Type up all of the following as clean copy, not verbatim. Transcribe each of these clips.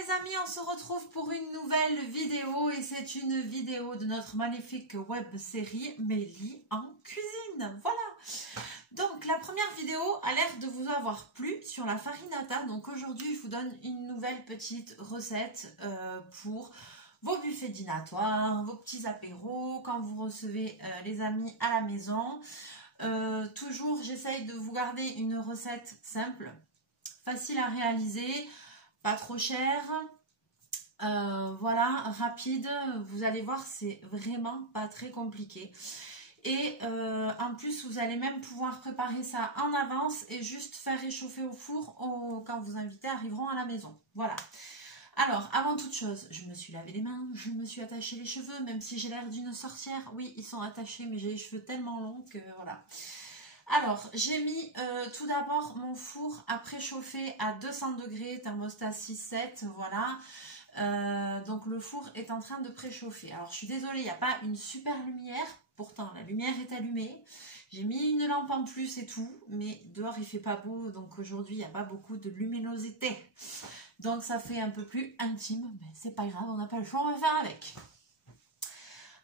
les amis, on se retrouve pour une nouvelle vidéo et c'est une vidéo de notre magnifique web série Mélie en cuisine. Voilà. Donc la première vidéo a l'air de vous avoir plu sur la farinata. Donc aujourd'hui je vous donne une nouvelle petite recette pour vos buffets dînatoires, vos petits apéros, quand vous recevez les amis à la maison. Toujours j'essaye de vous garder une recette simple, facile à réaliser, pas trop cher, voilà, rapide. Vous allez voir, c'est vraiment pas très compliqué. Et en plus, vous allez même pouvoir préparer ça en avance et juste faire réchauffer au four quand vos invités arriveront à la maison. Voilà. Alors, avant toute chose, je me suis lavé les mains, je me suis attaché les cheveux, même si j'ai l'air d'une sorcière. Oui, ils sont attachés, mais j'ai les cheveux tellement longs que voilà. Alors, j'ai mis tout d'abord mon four à préchauffer à 200 degrés, thermostat 6-7, voilà. Donc le four est en train de préchauffer. Alors je suis désolée, il n'y a pas une super lumière, pourtant la lumière est allumée. J'ai mis une lampe en plus et tout, mais dehors il fait pas beau, donc aujourd'hui il n'y a pas beaucoup de luminosité. Donc ça fait un peu plus intime, mais c'est pas grave, on n'a pas le choix, on va faire avec.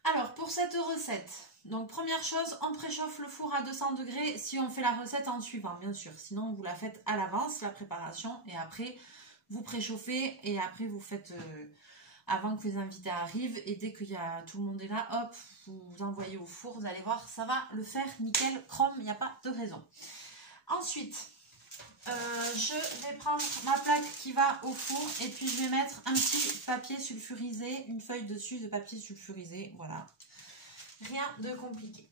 Alors pour cette recette, donc première chose, on préchauffe le four à 200 degrés si on fait la recette en suivant, bien sûr. Sinon vous la faites à l'avance, la préparation, et après vous préchauffez et après vous faites avant que les invités arrivent, et dès que tout le monde est là, hop, vous envoyez au four, vous allez voir, ça va le faire nickel, chrome, il n'y a pas de raison. Ensuite, je vais prendre ma plaque qui va au four et puis je vais mettre un petit papier sulfurisé, une feuille dessus de papier sulfurisé, voilà, rien de compliqué.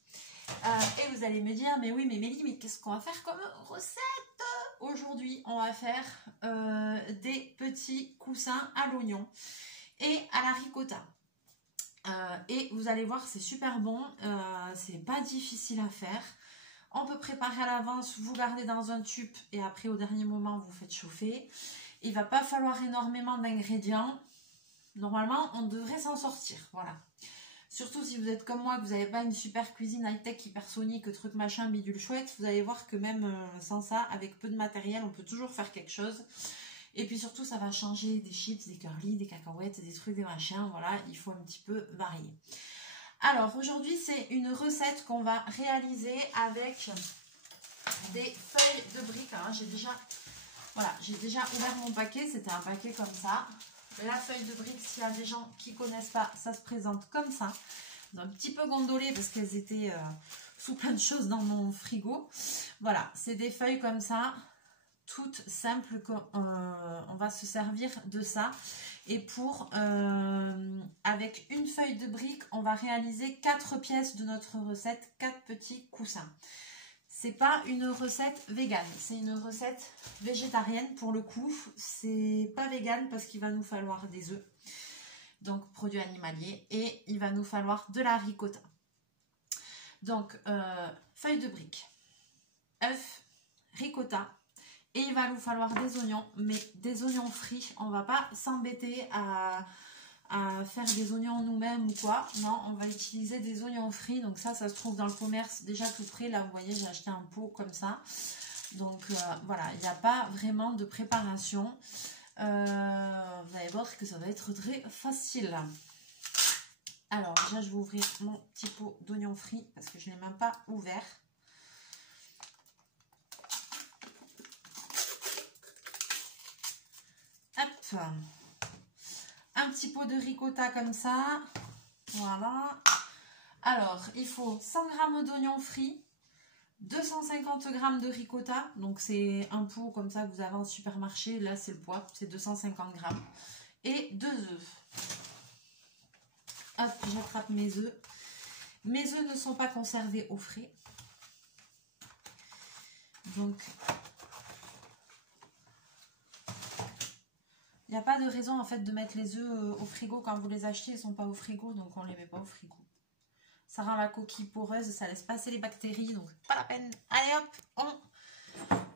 Et vous allez me dire, mais oui, mais Mélie, mais qu'est-ce qu'on va faire comme recette? Aujourd'hui, on va faire des petits coussins à l'oignon et à la ricotta. Et vous allez voir, c'est super bon, c'est pas difficile à faire. On peut préparer à l'avance, vous gardez dans un tube et après au dernier moment, vous faites chauffer. Il va pas falloir énormément d'ingrédients. Normalement, on devrait s'en sortir, voilà. Surtout si vous êtes comme moi, que vous n'avez pas une super cuisine high-tech, hypersonique, truc machin, bidule chouette, vous allez voir que même sans ça, avec peu de matériel, on peut toujours faire quelque chose. Et puis surtout, ça va changer des chips, des curly, des cacahuètes, des trucs, des machins, voilà, il faut un petit peu varier. Alors aujourd'hui, c'est une recette qu'on va réaliser avec des feuilles de briques. Alors j'ai déjà ouvert mon paquet, c'était un paquet comme ça. La feuille de briques, s'il y a des gens qui ne connaissent pas, ça se présente comme ça. Un petit peu gondolé parce qu'elles étaient sous plein de choses dans mon frigo. Voilà, c'est des feuilles comme ça, toutes simples. On va se servir de ça. Et avec une feuille de briques, on va réaliser 4 pièces de notre recette, 4 petits coussins. C'est pas une recette végane, c'est une recette végétarienne pour le coup. C'est pas végane parce qu'il va nous falloir des œufs, donc produits animaliers, et il va nous falloir de la ricotta. Donc feuille de briques, œufs, ricotta, et il va nous falloir des oignons, mais des oignons frits. On va pas s'embêter à faire des oignons nous-mêmes ou quoi. Non, on va utiliser des oignons frits. Donc ça se trouve dans le commerce déjà tout prêt. Là, vous voyez, j'ai acheté un pot comme ça. Donc voilà, il n'y a pas vraiment de préparation. Vous allez voir que ça va être très facile. Alors déjà, je vais ouvrir mon petit pot d'oignons frits parce que je ne l'ai même pas ouvert. Hop. Un petit pot de ricotta comme ça, voilà. Alors, il faut 100 g d'oignons frits, 250 g de ricotta, donc c'est un pot comme ça que vous avez en supermarché, là c'est le poids, c'est 250 g, et 2 œufs. Hop, j'attrape mes œufs. Mes œufs ne sont pas conservés au frais, donc il n'y a pas de raison en fait de mettre les œufs au frigo quand vous les achetez, ils ne sont pas au frigo, donc on ne les met pas au frigo. Ça rend la coquille poreuse, ça laisse passer les bactéries, donc pas la peine. Allez hop, on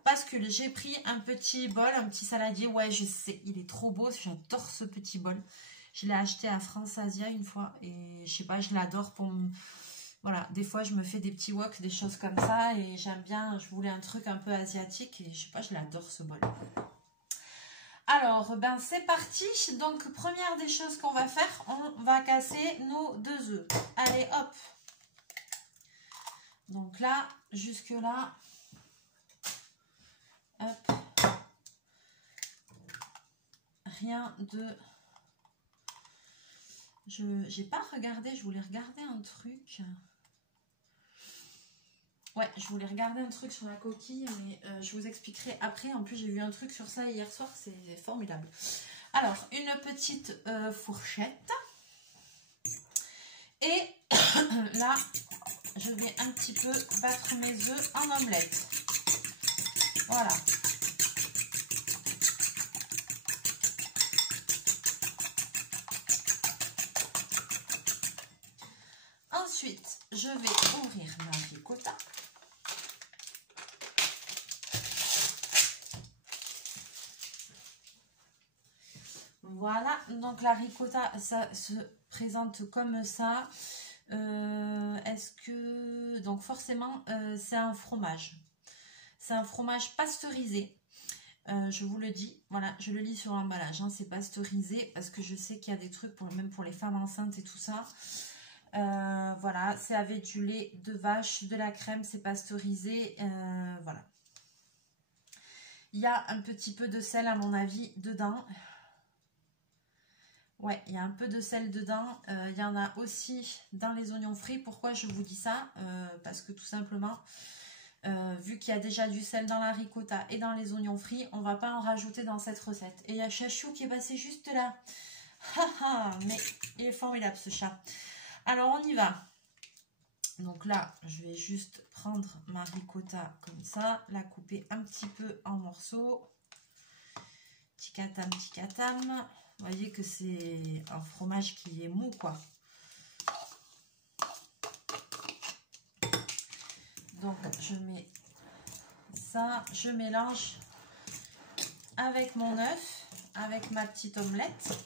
bascule. J'ai pris un petit bol, un petit saladier, ouais je sais, il est trop beau, j'adore ce petit bol. Je l'ai acheté à France Asia une fois et je sais pas, je l'adore pour me... Voilà, des fois je me fais des petits wok, des choses comme ça et j'aime bien, je voulais un truc un peu asiatique et je sais pas, je l'adore ce bol. Alors, ben c'est parti. Donc, première des choses qu'on va faire, on va casser nos 2 œufs. Allez, hop. Donc là, jusque là. Hop. Rien de... J'ai pas regardé, je voulais regarder un truc. Ouais, je voulais regarder un truc sur la coquille, mais je vous expliquerai après. En plus, j'ai vu un truc sur ça hier soir, c'est formidable. Alors, une petite fourchette. Et là, je vais un petit peu battre mes œufs en omelette. Voilà. Ensuite, je vais ouvrir ma ricotta. Voilà, donc la ricotta, ça se présente comme ça. Est-ce que... Donc forcément, c'est un fromage. C'est un fromage pasteurisé. Je vous le dis, voilà, je le lis sur l'emballage. Hein, c'est pasteurisé parce que je sais qu'il y a des trucs, même pour les femmes enceintes et tout ça. Voilà, c'est avec du lait de vache, de la crème, c'est pasteurisé. Voilà. Il y a un petit peu de sel à mon avis dedans. Ouais, il y a un peu de sel dedans. Il y en a aussi dans les oignons frits. Pourquoi je vous dis ça? Parce que tout simplement, vu qu'il y a déjà du sel dans la ricotta et dans les oignons frits, on ne va pas en rajouter dans cette recette. Et il y a Chachou qui est passé juste là. Mais il est formidable ce chat. Alors on y va. Donc là, je vais juste prendre ma ricotta comme ça, la couper un petit peu en morceaux. Ticatam, ticatam. Vous voyez que c'est un fromage qui est mou, quoi. Donc, je mets ça, je mélange avec mon œuf, avec ma petite omelette.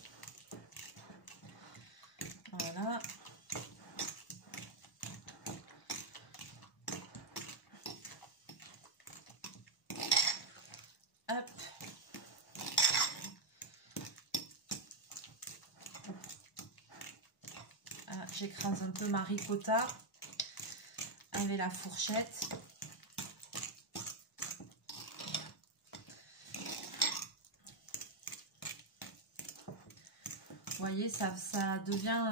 Voilà. Hop. J'écrase un peu ma ricotta avec la fourchette. Vous voyez, ça devient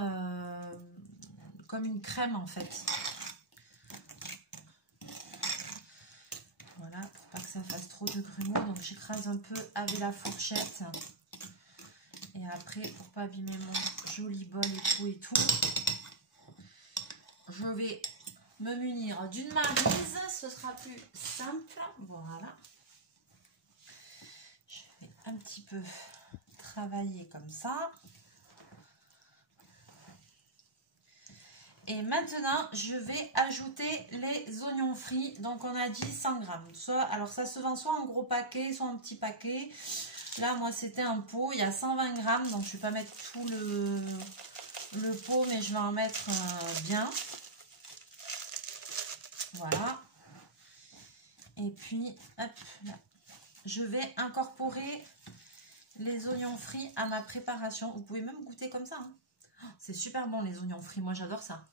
comme une crème en fait. Voilà, pour pas que ça fasse trop de grumeaux. Donc j'écrase un peu avec la fourchette. Et après, pour pas abîmer mon joli bol et tout, je vais me munir d'une maryse. Ce sera plus simple. Voilà. Je vais un petit peu travailler comme ça. Et maintenant, je vais ajouter les oignons frits. Donc, on a dit 100 grammes. Alors, ça se vend soit en gros paquet, soit en petit paquet. Là, moi, c'était un pot. Il y a 120 grammes. Donc, je ne vais pas mettre tout le pot, mais je vais en mettre bien. Voilà. Et puis, hop, là. Je vais incorporer les oignons frits à ma préparation. Vous pouvez même goûter comme ça. Hein. C'est super bon, les oignons frits. Moi, j'adore ça.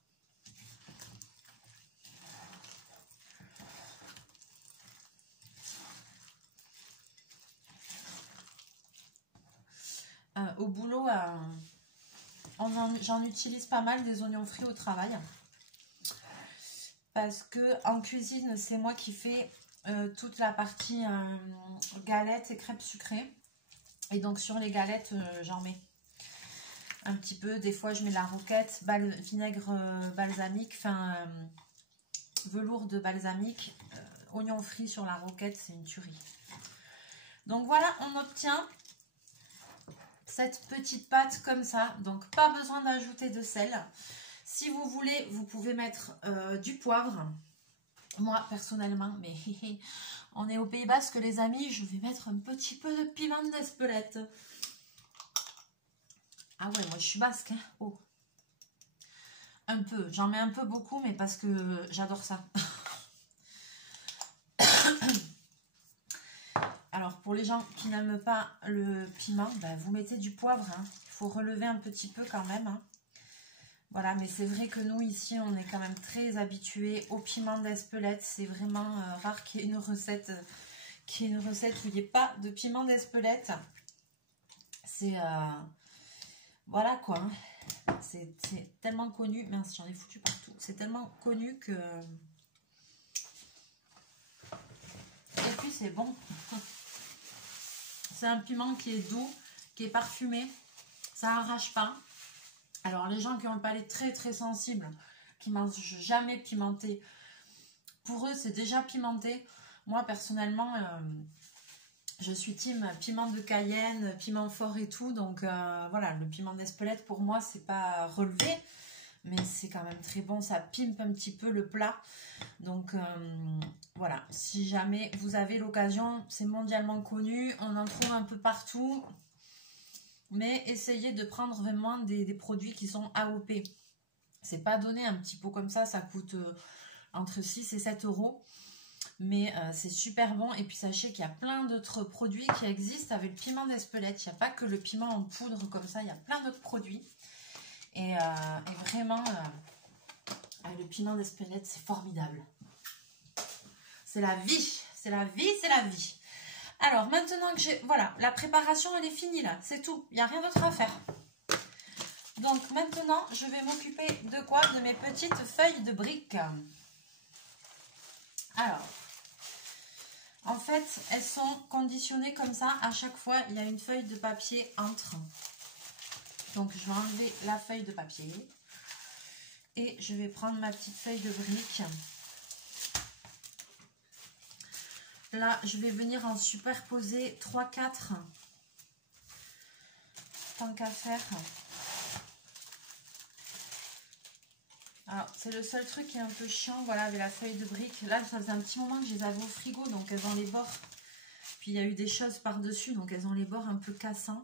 Au boulot, j'en utilise pas mal des oignons frits au travail. Parce que en cuisine, c'est moi qui fais toute la partie galettes et crêpes sucrées. Et donc sur les galettes, j'en mets un petit peu. Des fois, je mets la roquette, vinaigre balsamique, enfin velours de balsamique, oignons frits sur la roquette, c'est une tuerie. Donc voilà, on obtient cette petite pâte comme ça. Donc pas besoin d'ajouter de sel. Si vous voulez, vous pouvez mettre du poivre. Moi, personnellement, mais on est au Pays Basque, les amis, je vais mettre un petit peu de piment d'Espelette. Ah ouais, moi je suis basque. Hein. Oh. Un peu, j'en mets un peu beaucoup, mais parce que j'adore ça. Alors, pour les gens qui n'aiment pas le piment, ben, vous mettez du poivre. Hein. Il faut relever un petit peu quand même. Hein. Voilà, mais c'est vrai que nous, ici, on est quand même très habitués au piment d'Espelette. C'est vraiment rare qu'il y ait une recette, où il n'y ait pas de piment d'Espelette. C'est... voilà, quoi. C'est tellement connu. Mince, j'en ai foutu partout. C'est tellement connu que... Et puis, c'est bon. C'est un piment qui est doux, qui est parfumé. Ça arrache pas. Alors, les gens qui ont le palais très très sensible, qui mangent jamais pimenté, pour eux, c'est déjà pimenté. Moi, personnellement, je suis team piment de Cayenne, piment fort et tout. Donc, voilà, le piment d'Espelette, pour moi, c'est pas relevé. Mais c'est quand même très bon. Ça pimpe un petit peu le plat. Donc, voilà. Si jamais vous avez l'occasion, c'est mondialement connu. On en trouve un peu partout. Mais essayez de prendre vraiment des produits qui sont AOP. C'est pas donné un petit pot comme ça. Ça coûte entre 6 et 7 euros. Mais c'est super bon. Et puis sachez qu'il y a plein d'autres produits qui existent avec le piment d'Espelette. Il n'y a pas que le piment en poudre comme ça. Il y a plein d'autres produits. Et vraiment, le piment d'Espelette, c'est formidable. C'est la vie. C'est la vie, c'est la vie. Alors, maintenant que j'ai... Voilà, la préparation, elle est finie là. C'est tout. Il n'y a rien d'autre à faire. Donc, maintenant, je vais m'occuper de quoi? De mes petites feuilles de briques. Alors, en fait, elles sont conditionnées comme ça. À chaque fois, il y a une feuille de papier entre. Donc, je vais enlever la feuille de papier. Et je vais prendre ma petite feuille de briques. Là, je vais venir en superposer 3-4. Tant qu'à faire. Alors, c'est le seul truc qui est un peu chiant, voilà, avec la feuille de briques. Là, ça faisait un petit moment que je les avais au frigo, donc elles ont les bords. Puis, il y a eu des choses par-dessus, donc elles ont les bords un peu cassants.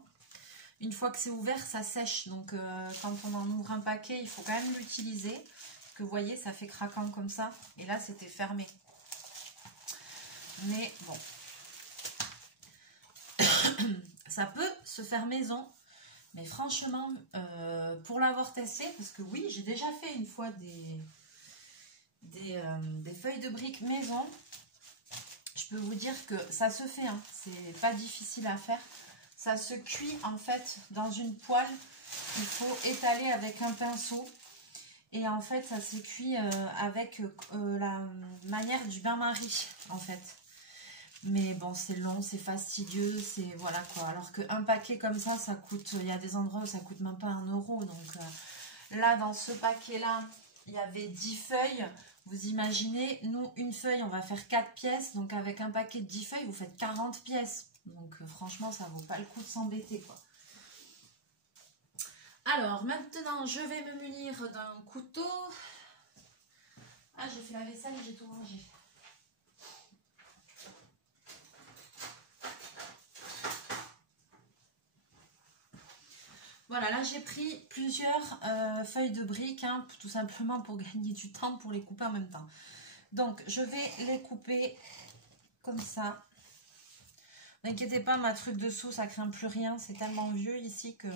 Une fois que c'est ouvert, ça sèche. Donc, quand on en ouvre un paquet, il faut quand même l'utiliser. Parce que vous voyez, ça fait craquant comme ça. Et là, c'était fermé. Mais bon. Ça peut se faire maison. Mais franchement, pour l'avoir testé, parce que oui, j'ai déjà fait une fois des feuilles de briques maison. Je peux vous dire que ça se fait. Hein. C'est pas difficile à faire. Ça se cuit en fait dans une poêle. Il faut étaler avec un pinceau. Et en fait, ça se cuit avec la manière du bain-marie en fait. Mais bon, c'est long, c'est fastidieux, c'est voilà quoi. Alors qu'un paquet comme ça, ça coûte, il y a des endroits où ça coûte même pas 1 euro. Donc là, dans ce paquet-là, il y avait 10 feuilles. Vous imaginez, nous, une feuille, on va faire 4 pièces. Donc avec un paquet de 10 feuilles, vous faites 40 pièces. Donc franchement, ça vaut pas le coup de s'embêter quoi. Alors maintenant, je vais me munir d'un couteau. Ah, j'ai fait la vaisselle, j'ai tout rangé. Voilà, là j'ai pris plusieurs feuilles de briques, hein, tout simplement pour gagner du temps, pour les couper en même temps. Donc, je vais les couper comme ça. N'inquiétez pas, ma truc dessous, ça craint plus rien. C'est tellement vieux ici que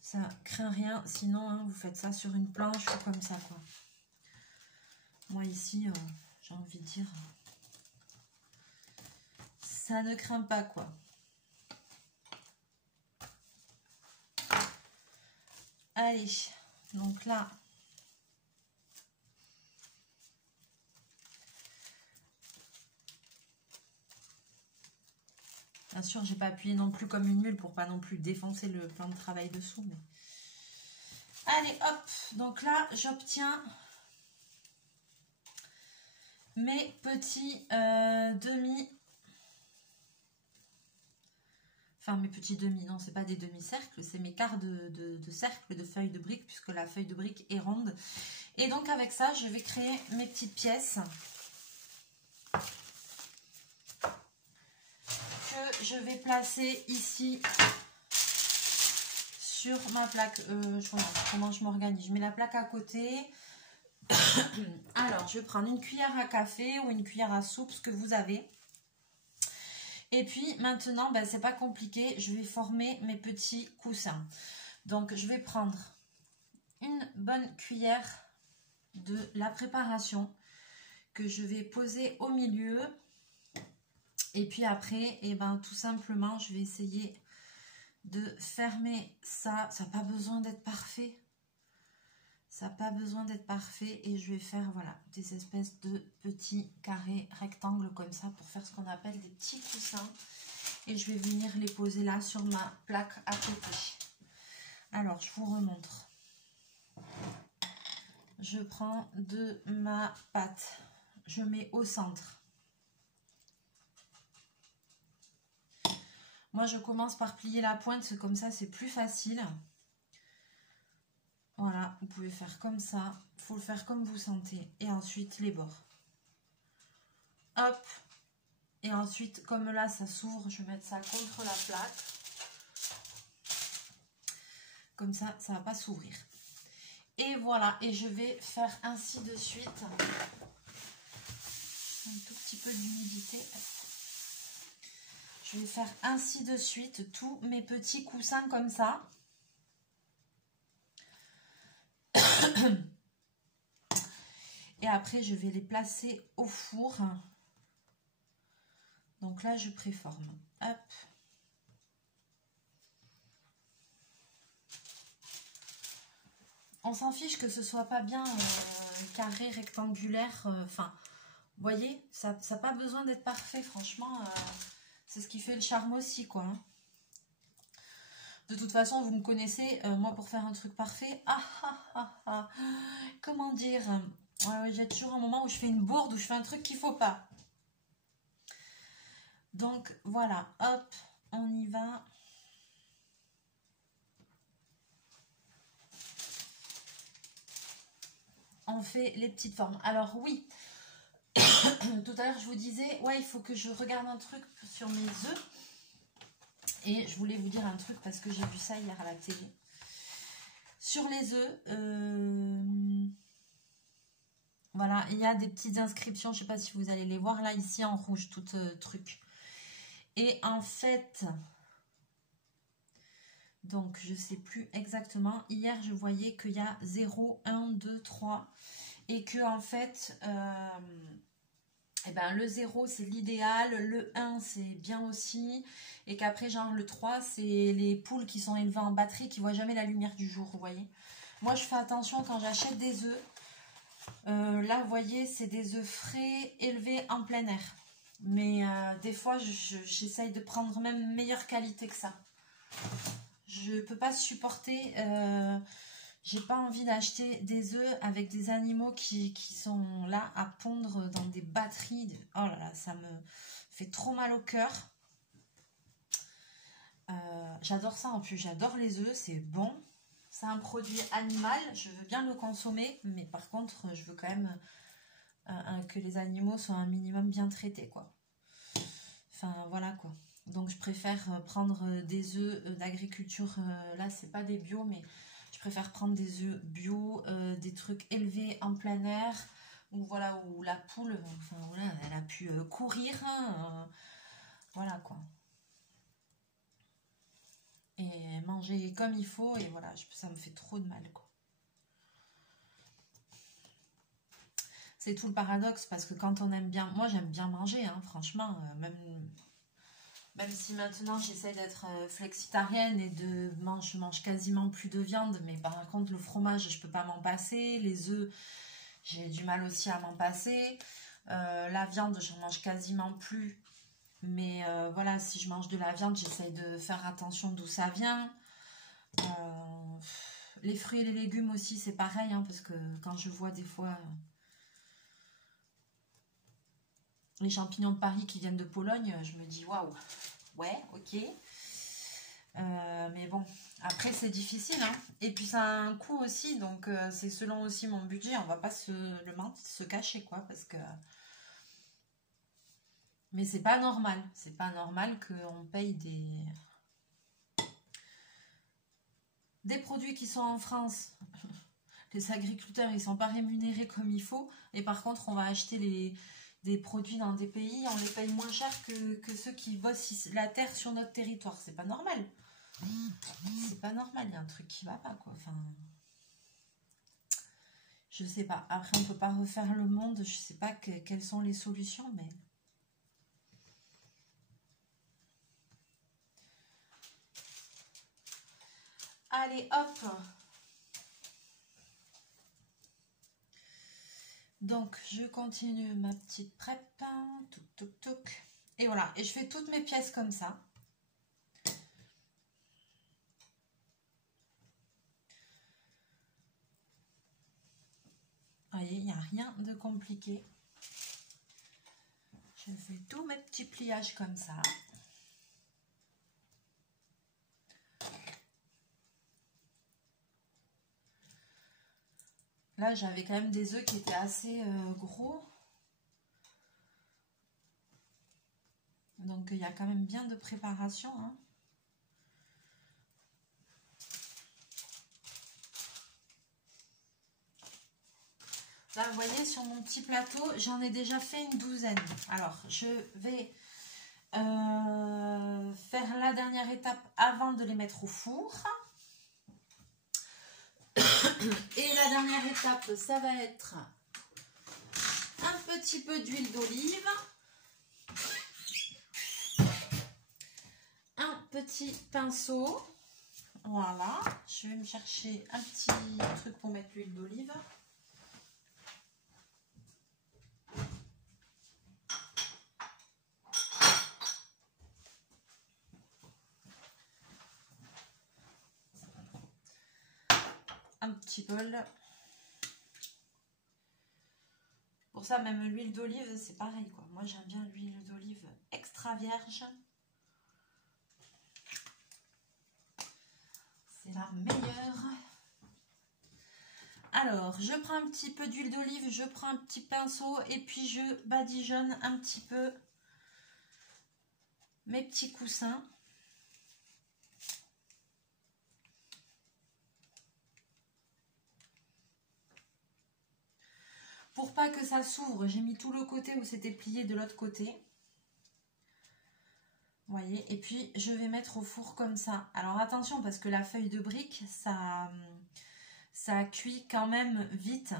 ça craint rien. Sinon, hein, vous faites ça sur une planche ou comme ça, quoi. Moi, ici, j'ai envie de dire, ça ne craint pas, quoi. Allez, donc là, bien sûr, j'ai pas appuyé non plus comme une mule pour pas non plus défoncer le plan de travail dessous. Mais... Allez, hop, donc là, j'obtiens mes petits demi... Enfin, mes petits demi, non, c'est pas des demi-cercles, c'est mes quarts de cercle de feuilles de briques, puisque la feuille de brique est ronde. Et donc, avec ça, je vais créer mes petites pièces que je vais placer ici sur ma plaque. Comment je m'organise? Je mets la plaque à côté. Alors, je vais prendre une cuillère à café ou une cuillère à soupe, ce que vous avez. Et puis maintenant, ben, c'est pas compliqué, je vais former mes petits coussins. Donc je vais prendre une bonne cuillère de la préparation que je vais poser au milieu. Et puis après, et ben, tout simplement, je vais essayer de fermer ça. Ça n'a pas besoin d'être parfait. Ça n'a pas besoin d'être parfait. Et je vais faire, voilà, des espèces de petits carrés rectangles comme ça pour faire ce qu'on appelle des petits coussins. Et je vais venir les poser là sur ma plaque à côté. Alors, je vous remontre. Je prends de ma pâte. Je mets au centre. Moi, je commence par plier la pointe, comme ça, c'est plus facile. Voilà, vous pouvez faire comme ça. Il faut le faire comme vous sentez. Et ensuite, les bords. Hop. Et ensuite, comme là, ça s'ouvre, je vais mettre ça contre la plaque. Comme ça, ça ne va pas s'ouvrir. Et voilà, et je vais faire ainsi de suite. Un tout petit peu d'humidité. Je vais faire ainsi de suite tous mes petits coussins comme ça. Et après, je vais les placer au four. Donc là, je préforme. Hop. On s'en fiche que ce soit pas bien carré, rectangulaire. Enfin, vous voyez, ça n'a pas besoin d'être parfait, franchement. C'est ce qui fait le charme aussi, quoi. De toute façon, vous me connaissez, moi pour faire un truc parfait, comment dire, j'ai toujours un moment où je fais une bourde, où je fais un truc qu'il faut pas. Donc voilà, hop, on y va. On fait les petites formes. Alors oui, tout à l'heure je vous disais, ouais, il faut que je regarde un truc sur mes œufs. Et je voulais vous dire un truc parce que j'ai vu ça hier à la télé. Sur les œufs, voilà, il y a des petites inscriptions. Je ne sais pas si vous allez les voir là, ici en rouge, tout truc. Et en fait, donc je ne sais plus exactement. Hier, je voyais qu'il y a 0, 1, 2, 3. Et que en fait... eh ben, le 0 c'est l'idéal, le 1 c'est bien aussi, et qu'après genre le 3 c'est les poules qui sont élevées en batterie qui ne voient jamais la lumière du jour, vous voyez. Moi je fais attention quand j'achète des œufs, là vous voyez c'est des œufs frais élevés en plein air, mais des fois j'essaye de prendre même meilleure qualité que ça. Je peux pas supporter... j'ai pas envie d'acheter des œufs avec des animaux qui sont là à pondre dans des batteries. Oh là là, ça me fait trop mal au cœur. J'adore ça en plus, j'adore les œufs, c'est bon. C'est un produit animal, je veux bien le consommer, mais par contre, je veux quand même que les animaux soient un minimum bien traités, quoi. Enfin, voilà, quoi. Donc, je préfère prendre des œufs d'agriculture. Là, c'est pas des bio, mais... Je préfère prendre des œufs bio, des trucs élevés en plein air, où, voilà, où la poule, enfin, voilà, elle a pu courir, hein, voilà quoi. Et manger comme il faut, et voilà, ça me fait trop de mal, quoi. C'est tout le paradoxe, parce que quand on aime bien, moi j'aime bien manger, hein, franchement, même si maintenant j'essaie d'être flexitarienne et je mange quasiment plus de viande, mais par contre le fromage je peux pas m'en passer, les œufs j'ai du mal aussi à m'en passer, la viande je mange quasiment plus, mais voilà, si je mange de la viande j'essaie de faire attention d'où ça vient. Les fruits et les légumes aussi c'est pareil, hein, parce que quand je vois des fois les champignons de Paris qui viennent de Pologne, je me dis waouh, ouais, ok. Mais bon, après c'est difficile, hein. Et puis ça a un coût aussi, donc c'est selon aussi mon budget, on va pas se cacher, quoi, parce que... Mais c'est pas normal qu'on paye des produits qui sont en France. Les agriculteurs, ils sont pas rémunérés comme il faut, et par contre on va acheter des produits dans des pays, on les paye moins cher que ceux qui bossent la terre sur notre territoire. C'est pas normal. C'est pas normal, il y a un truc qui va pas, quoi. Enfin, je sais pas. Après, on peut pas refaire le monde. Je sais pas quelles sont les solutions, mais... Allez, hop. Donc, je continue ma petite prep. Touc, touc, touc. Et voilà. Et je fais toutes mes pièces comme ça. Vous voyez, il n'y a rien de compliqué. Je fais tous mes petits pliages comme ça. Là, j'avais quand même des œufs qui étaient assez gros. Donc, il y a quand même bien de préparation. Hein. Là, vous voyez, sur mon petit plateau, j'en ai déjà fait une douzaine. Alors, je vais faire la dernière étape avant de les mettre au four. Et la dernière étape, ça va être un petit peu d'huile d'olive. Un petit pinceau. Voilà. Je vais me chercher un petit truc pour mettre l'huile d'olive. Un petit bol. Pour ça, même l'huile d'olive, c'est pareil, quoi. Moi, j'aime bien l'huile d'olive extra vierge. C'est la meilleure. Alors, je prends un petit peu d'huile d'olive, je prends un petit pinceau et puis je badigeonne un petit peu mes petits coussins. Pour pas que ça s'ouvre, j'ai mis tout le côté où c'était plié de l'autre côté. Vous voyez, et puis je vais mettre au four comme ça. Alors attention, parce que la feuille de brique, ça cuit quand même vite.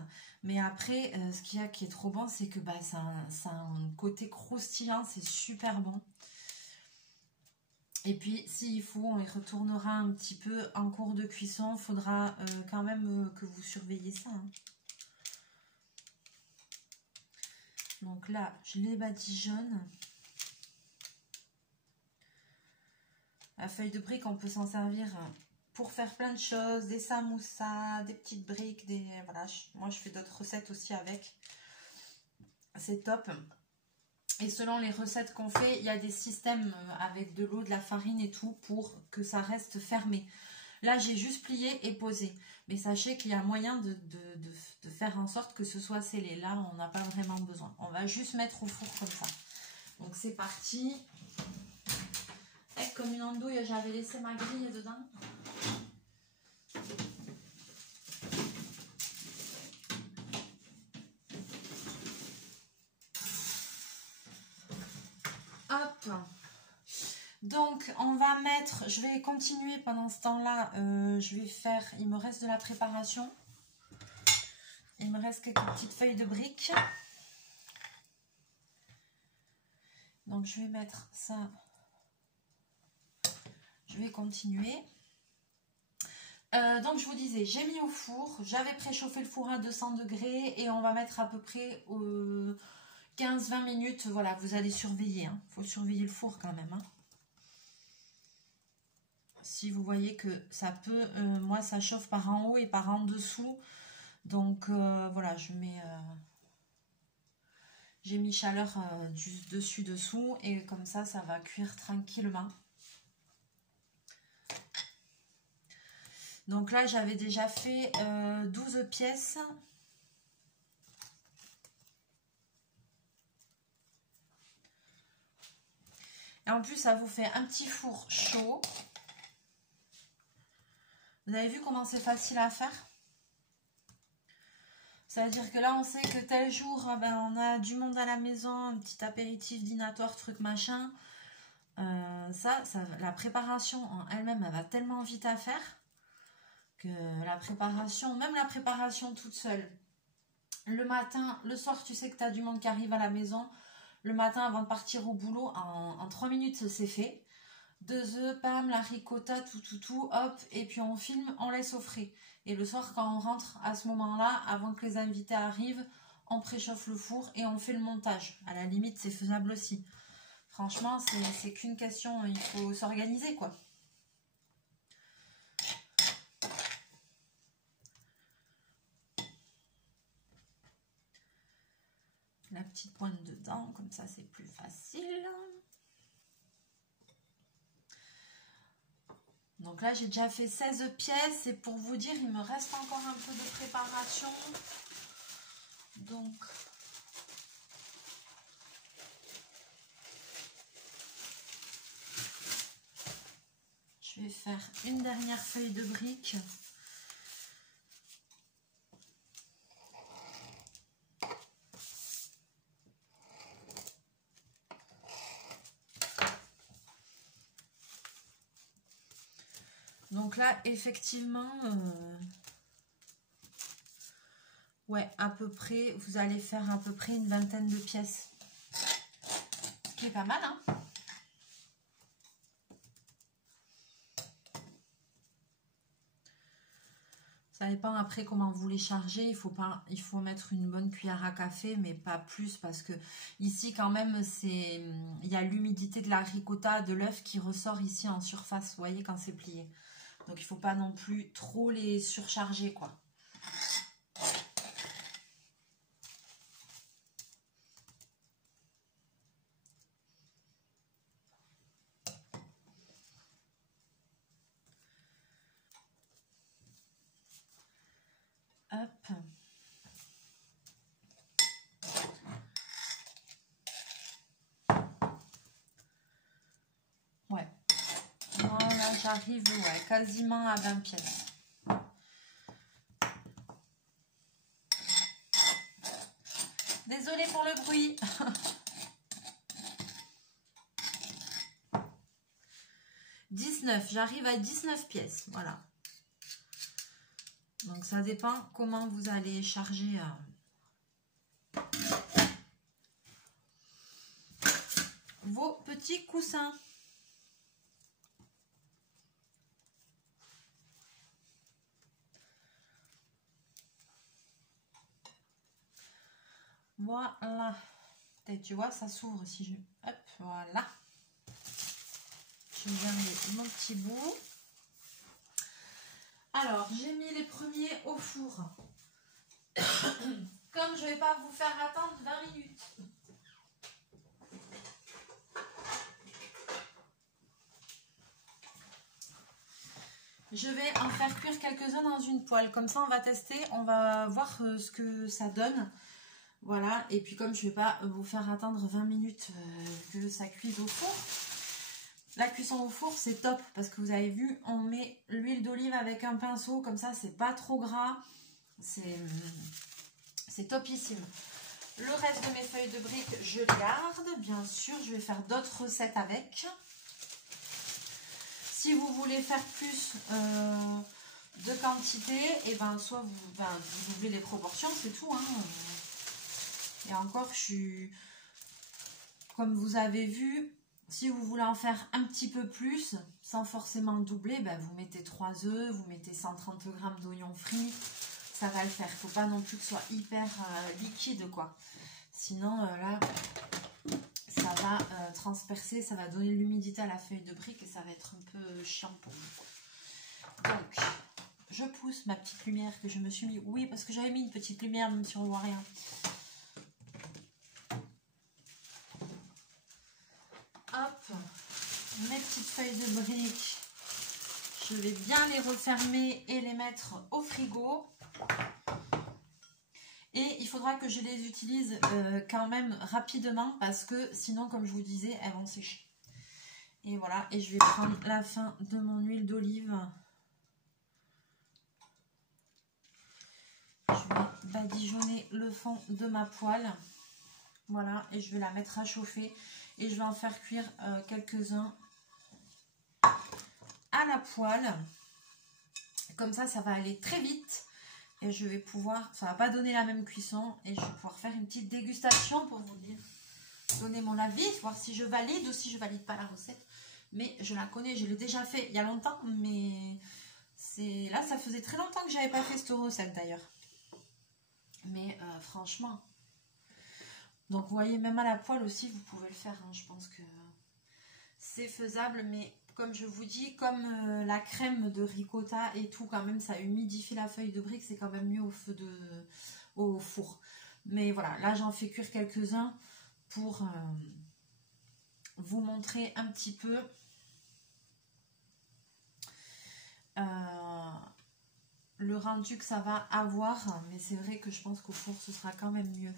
Mais après, ce qu'il y a qui est trop bon, c'est que bah, ça a un côté croustillant, c'est super bon. Et puis, s'il faut, on y retournera un petit peu en cours de cuisson. Il faudra quand même que vous surveillez ça. Hein. Donc là, je les badigeonne. La feuille de brique, on peut s'en servir pour faire plein de choses. Des samoussas, des petites briques. Voilà, moi, je fais d'autres recettes aussi avec. C'est top. Et selon les recettes qu'on fait, il y a des systèmes avec de l'eau, de la farine et tout pour que ça reste fermé. Là, j'ai juste plié et posé. Mais sachez qu'il y a moyen de faire en sorte que ce soit scellé. Là, on n'a pas vraiment besoin. On va juste mettre au four comme ça. Donc, c'est parti. Et comme une andouille, j'avais laissé ma grille dedans. Hop. Donc, on va mettre, je vais continuer pendant ce temps-là, je vais faire, il me reste de la préparation. Il me reste quelques petites feuilles de briques. Donc, je vais mettre ça. Je vais continuer. Donc, je vous disais, j'ai mis au four. J'avais préchauffé le four à 200 degrés et on va mettre à peu près 15-20 minutes. Voilà, vous allez surveiller. Il faut surveiller le four quand même. Hein. Si vous voyez que ça peut, moi ça chauffe par en haut et par en dessous, donc voilà, j'ai mis chaleur du dessus-dessous et comme ça va cuire tranquillement. Donc là j'avais déjà fait 12 pièces. Et en plus ça vous fait un petit four chaud. Vous avez vu comment c'est facile à faire? C'est-à-dire que là, on sait que tel jour, ben, on a du monde à la maison, un petit apéritif dînatoire, truc machin. La préparation en elle-même, elle va tellement vite à faire que la préparation, même la préparation toute seule, le matin, le soir, tu sais que tu as du monde qui arrive à la maison. Le matin, avant de partir au boulot, en 3 minutes, c'est fait. 2 œufs, pam, la ricotta, tout, hop, et puis on filme, on laisse au frais. Et le soir, quand on rentre, à ce moment-là, avant que les invités arrivent, on préchauffe le four et on fait le montage. À la limite, c'est faisable aussi. Franchement, c'est qu'une question, il faut s'organiser, quoi. La petite pointe dedans, comme ça, c'est plus facile. Donc là, j'ai déjà fait 16 pièces. Et pour vous dire, il me reste encore un peu de préparation. Donc... je vais faire une dernière feuille de brique. Donc là, effectivement, ouais, à peu près, vous allez faire à peu près une vingtaine de pièces. Ce qui est pas mal, hein. Ça dépend après comment vous les chargez. Il faut mettre une bonne cuillère à café, mais pas plus, parce que ici quand même il y a l'humidité de la ricotta, de l'œuf qui ressort ici en surface, vous voyez, quand c'est plié. Donc il faut pas non plus trop les surcharger, quoi. Hop. Ouais. Voilà, j'arrive, ouais, quasiment à 20 pièces. Désolée pour le bruit. J'arrive à 19 pièces, voilà. Donc ça dépend comment vous allez charger vos petits coussins. Voilà. Et tu vois, ça s'ouvre si je... hop, voilà. Je viens de mon petit bout. Alors, j'ai mis les premiers au four. Comme je ne vais pas vous faire attendre 20 minutes. Je vais en faire cuire quelques-uns dans une poêle. Comme ça, on va tester, on va voir ce que ça donne. Voilà, et puis comme je ne vais pas vous faire attendre 20 minutes que ça cuise au four, la cuisson au four c'est top parce que vous avez vu, on met l'huile d'olive avec un pinceau, comme ça c'est pas trop gras, c'est topissime. Le reste de mes feuilles de briques, je les garde, bien sûr, je vais faire d'autres recettes avec. Si vous voulez faire plus de quantité, et ben soit vous doublez les proportions, c'est tout, hein. Et encore, comme vous avez vu, si vous voulez en faire un petit peu plus, sans forcément doubler, ben vous mettez 3 œufs, vous mettez 130 g d'oignons frits, ça va le faire. Il ne faut pas non plus que ce soit hyper liquide, quoi. Sinon, là, ça va transpercer, ça va donner de l'humidité à la feuille de brique et ça va être un peu chiant pour vous. Donc, je pousse ma petite lumière que je me suis mis. Oui, parce que j'avais mis une petite lumière, même si on ne voit rien. Hop, mes petites feuilles de briques, je vais bien les refermer et les mettre au frigo. Et il faudra que je les utilise quand même rapidement parce que sinon, comme je vous disais, elles vont sécher. Et voilà, et je vais prendre la fin de mon huile d'olive. Je vais badigeonner le fond de ma poêle. Voilà, et je vais la mettre à chauffer. Et je vais en faire cuire quelques-uns à la poêle. Comme ça, ça va aller très vite. Et je vais pouvoir, ça va pas donner la même cuisson. Et je vais pouvoir faire une petite dégustation pour vous dire, donner mon avis, voir si je valide ou si je valide pas la recette. Mais je la connais, je l'ai déjà fait il y a longtemps. Mais c'est là, ça faisait très longtemps que j'avais pas fait cette recette d'ailleurs. Mais franchement. Donc vous voyez, même à la poêle aussi, vous pouvez le faire. Hein. Je pense que c'est faisable, mais comme je vous dis, comme la crème de ricotta et tout, quand même, ça humidifie la feuille de brique, c'est quand même mieux au four. Mais voilà, là j'en fais cuire quelques-uns pour vous montrer un petit peu le rendu que ça va avoir. Mais c'est vrai que je pense qu'au four, ce sera quand même mieux.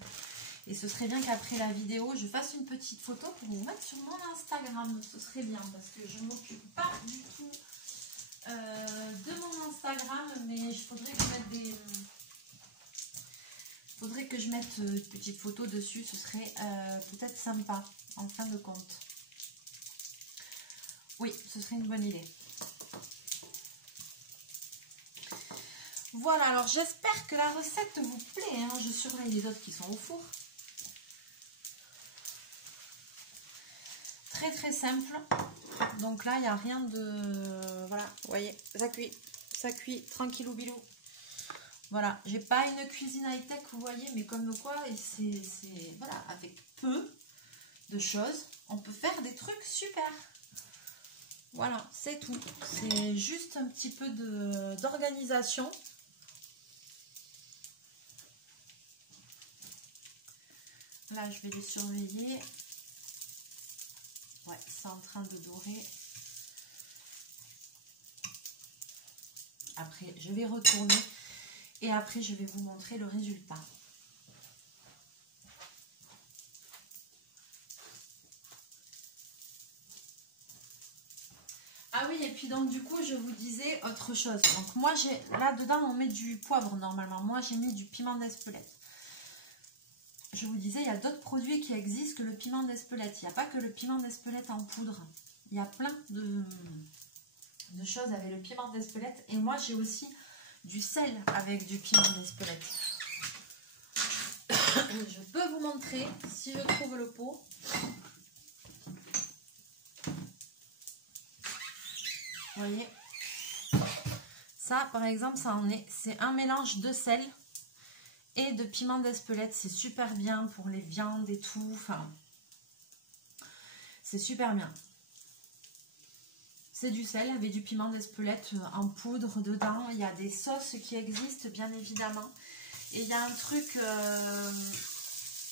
Et ce serait bien qu'après la vidéo, je fasse une petite photo pour vous mettre sur mon Instagram. Ce serait bien parce que je ne m'occupe pas du tout de mon Instagram. Mais il faudrait que je mette une petite photo dessus. Ce serait peut-être sympa en fin de compte. Oui, ce serait une bonne idée. Voilà, alors j'espère que la recette vous plaît. Hein. Je surveille les autres qui sont au four. Très très simple. Donc là, il n'y a rien de... Voilà, vous voyez, ça cuit tranquillou bilou. Voilà, j'ai pas une cuisine high-tech, vous voyez, mais comme quoi, c'est voilà, avec peu de choses, on peut faire des trucs super. Voilà, c'est tout. C'est juste un petit peu d'organisation. Là, je vais les surveiller. Ouais, c'est en train de dorer. Après, je vais retourner et après, je vais vous montrer le résultat. Ah oui, et puis donc du coup, je vous disais autre chose. Donc moi, là-dedans, on met du poivre normalement. Moi, j'ai mis du piment d'Espelette. Je vous disais, il y a d'autres produits qui existent que le piment d'Espelette. Il n'y a pas que le piment d'Espelette en poudre. Il y a plein de choses avec le piment d'Espelette. Et moi, j'ai aussi du sel avec du piment d'Espelette. Je peux vous montrer si je trouve le pot. Vous voyez, ça par exemple, c'est un mélange de sel et de piment d'Espelette. C'est super bien pour les viandes et tout. Enfin, c'est super bien. C'est du sel avec du piment d'Espelette en poudre dedans. Il y a des sauces qui existent bien évidemment. Et il y a un truc...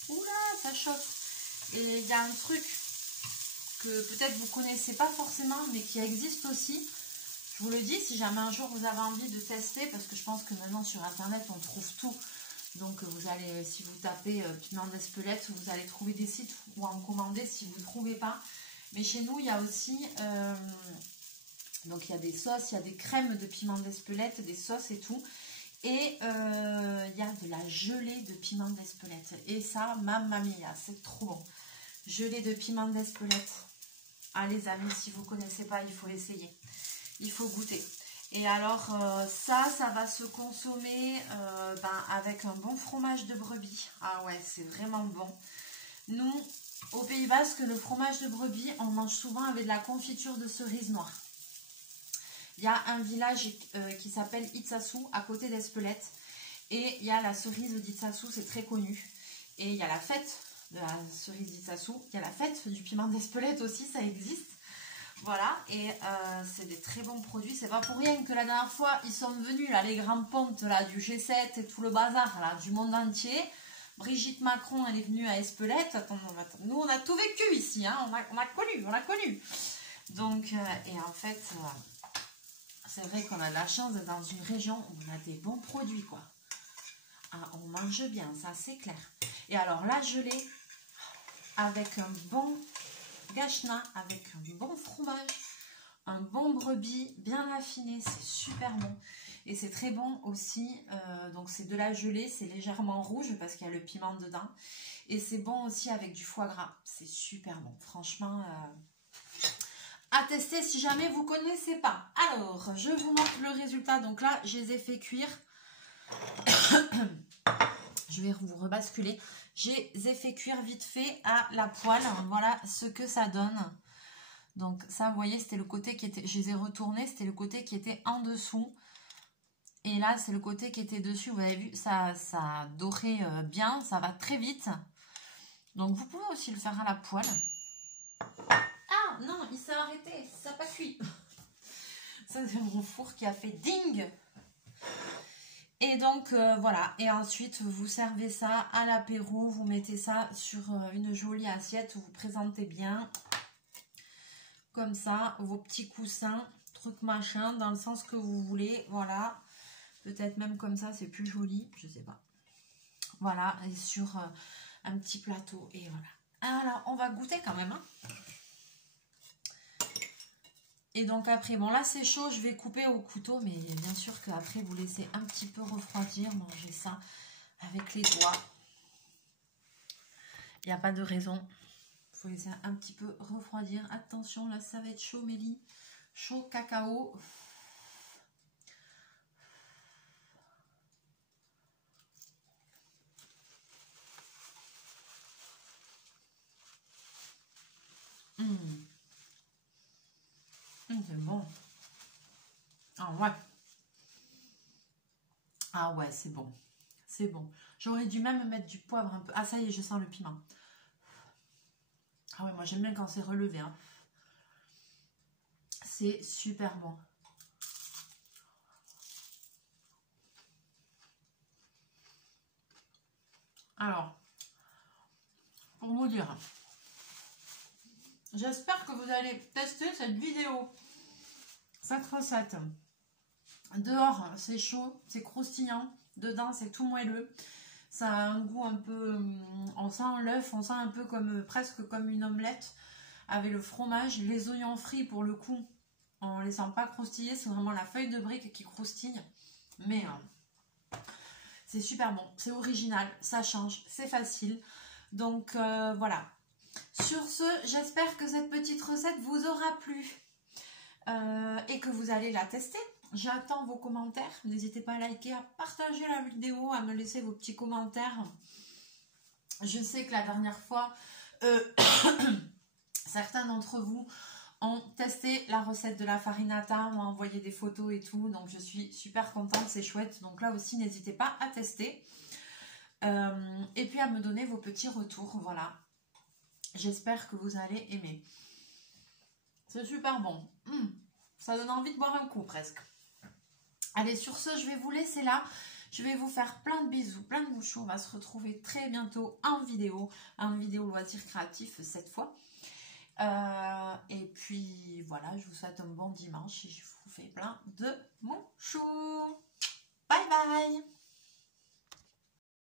Oula, ça chauffe. Et il y a un truc que peut-être vous ne connaissez pas forcément, mais qui existe aussi. Je vous le dis, si jamais un jour vous avez envie de tester, parce que je pense que maintenant sur internet on trouve tout. Donc vous allez, si vous tapez piment d'Espelette, vous allez trouver des sites ou en commander si vous ne trouvez pas. Mais chez nous, il y a aussi, donc il y a des sauces, il y a des crèmes de piment d'Espelette, des sauces et tout. Et il y a de la gelée de piment d'Espelette. Et ça, mamma mia, c'est trop bon. Gelée de piment d'Espelette. Ah les amis, si vous ne connaissez pas, il faut essayer. Il faut goûter. Et alors ça va se consommer avec un bon fromage de brebis. Ah ouais, c'est vraiment bon. Nous, au Pays Basque, le fromage de brebis, on mange souvent avec de la confiture de cerise noire. Il y a un village qui s'appelle Itsassou, à côté d'Espelette. Et il y a la cerise d'Itsassou, c'est très connu. Et il y a la fête de la cerise d'Itsassou. Il y a la fête du piment d'Espelette aussi, ça existe. Voilà, et c'est des très bons produits. C'est pas pour rien que la dernière fois, ils sont venus, là, les grands pontes là, du G7 et tout le bazar là, du monde entier. Brigitte Macron, elle est venue à Espelette. Attends, nous, on a tout vécu ici, hein. on a connu. Donc, et en fait, c'est vrai qu'on a de la chance d'être dans une région où on a des bons produits, quoi. Ah, on mange bien, ça, c'est clair. Et alors, la gelée, avec un bon gâchena, avec un bon fromage. un bon brebis bien affiné, c'est super bon. Et c'est très bon aussi, donc c'est de la gelée, c'est légèrement rouge parce qu'il y a le piment dedans. Et c'est bon aussi avec du foie gras, c'est super bon, franchement, à tester si jamais vous ne connaissez pas. Alors, je vous montre le résultat, donc là, je les ai fait cuire. Je vais vous rebasculer. Je les ai fait cuire vite fait à la poêle, voilà ce que ça donne. Donc ça, vous voyez, c'était le côté qui était, je les ai retournés, c'était le côté qui était en dessous. Et là, c'est le côté qui était dessus. Vous avez vu, ça dorait bien, ça va très vite. Donc vous pouvez aussi le faire à la poêle. Ah non, il s'est arrêté, ça n'a pas cuit. Ça, c'est mon four qui a fait ding. Et donc voilà, et ensuite vous servez ça à l'apéro, vous mettez ça sur une jolie assiette, vous présentez bien. Comme ça, vos petits coussins, trucs machin, dans le sens que vous voulez, voilà. Peut-être même comme ça, c'est plus joli, je sais pas. Voilà, et sur un petit plateau, et voilà. Alors, on va goûter quand même, hein. Et donc après, bon là c'est chaud, je vais couper au couteau, mais bien sûr qu'après vous laissez un petit peu refroidir, mangez ça avec les doigts. Il n'y a pas de raison. Il faut laisser un petit peu refroidir. Attention, là ça va être chaud, Mélie. Chaud cacao. C'est bon. Ah ouais. Ah ouais, c'est bon. C'est bon. J'aurais dû même mettre du poivre un peu. Ah ça y est, je sens le piment. Ah ouais, moi j'aime bien quand c'est relevé, hein. C'est super bon. Alors, pour vous dire, j'espère que vous allez tester cette vidéo, cette recette. Dehors, c'est chaud, c'est croustillant. Dedans, c'est tout moelleux. Ça a un goût un peu... On sent l'œuf, on sent un peu comme presque comme une omelette avec le fromage. Les oignons frits, pour le coup, on ne les sent pas croustiller. C'est vraiment la feuille de brique qui croustille. Mais c'est super bon, c'est original, ça change, c'est facile. Donc voilà. Sur ce, j'espère que cette petite recette vous aura plu et que vous allez la tester. J'attends vos commentaires. N'hésitez pas à liker, à partager la vidéo, à me laisser vos petits commentaires. Je sais que la dernière fois, certains d'entre vous ont testé la recette de la farinata, m'ont envoyé des photos et tout. Donc je suis super contente, c'est chouette. Donc là aussi, n'hésitez pas à tester. Et puis à me donner vos petits retours. Voilà. J'espère que vous allez aimer. C'est super bon. Ça donne envie de boire un coup presque. Allez, sur ce, je vais vous laisser là. Je vais vous faire plein de bisous, plein de bouchons. On va se retrouver très bientôt en vidéo loisir créatif cette fois. Et puis voilà, je vous souhaite un bon dimanche et je vous fais plein de bouchons. Bye bye!